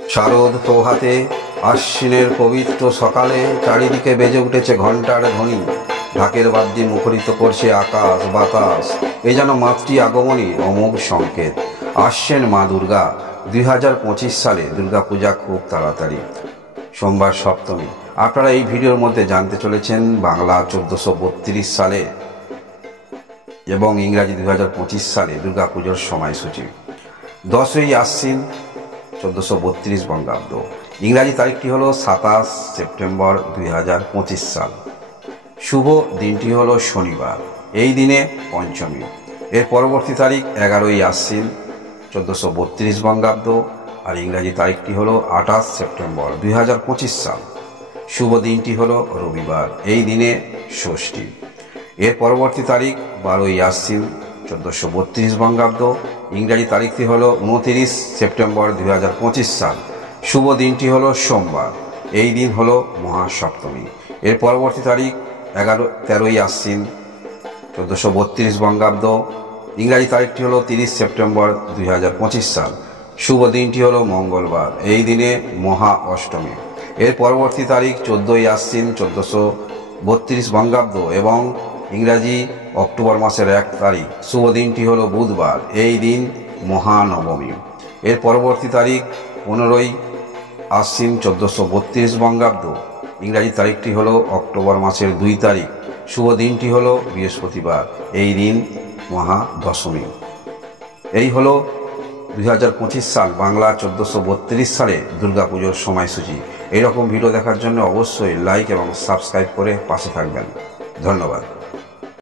শারদ প্রভাতে আশ্বিনের পবিত্র সকালে চারিদিকে বেজে উঠেছে ঘণ্টার ধ্বনি। ঢাকের বাদ্যে মুখরিত করছে আকাশ বাতাস। এ যেন মাতৃ আগমনী অমোঘ সংকেত। আসছেন মা দুর্গা। 2025 সালে দুর্গাপূজা খুব তাড়াতাড়ি। সোমবার সপ্তমী। আপনারা এই ভিডিওর মধ্যে জানতে চলেছেন বাংলা 1432 সালে এবং ইংরাজি 2025 সালে দুর্গাপুজোর সময়সূচি। 10ই আশ্বিন 1432 বঙ্গাব্দ। ইংরাজি তারিখটি হলো 27 সেপ্টেম্বর 2025 সাল। শুভ দিনটি হলো শনিবার। এই দিনে পঞ্চমী। এর পরবর্তী তারিখ 11ই আশ্বিন 1432 বঙ্গাব্দ আর ইংরাজি তারিখটি হলো 28 সেপ্টেম্বর 2025 সাল। শুভ দিনটি হলো রবিবার। এই দিনে ষষ্ঠী। এর পরবর্তী তারিখ 12ই আশ্বিন 1432 বঙ্গাব্দ। ইংরাজি তারিখটি হলো 29 সেপ্টেম্বর 2025 সাল। শুভ দিনটি হলো সোমবার। এই দিন হলো মহাসপ্তমী। এর পরবর্তী তারিখ 13ই আশ্বিন 1432 বঙ্গাব্দ। ইংরাজি তারিখটি হলো 30 সেপ্টেম্বর 2025 সাল। শুভ দিনটি হলো মঙ্গলবার। এই দিনে মহা অষ্টমী। এর পরবর্তী তারিখ 14ই আশ্বিন 1432 বঙ্গাব্দ এবং ইংরাজি অক্টোবর মাসের 1 তারিখ। শুভ দিনটি হলো বুধবার। এই দিন মহানবমী। এর পরবর্তী তারিখ 15ই আশ্বিন 1432 বঙ্গাব্দ। ইংরাজি তারিখটি হলো অক্টোবর মাসের 2 তারিখ। শুভ দিনটি হলো বৃহস্পতিবার। এই দিন মহাদশমী। এই হলো 2025 সাল বাংলা 1432 সালে দুর্গাপুজোর সময়সূচি। এইরকম ভিডিও দেখার জন্য অবশ্যই লাইক এবং সাবস্ক্রাইব করে পাশে থাকবেন। ধন্যবাদ।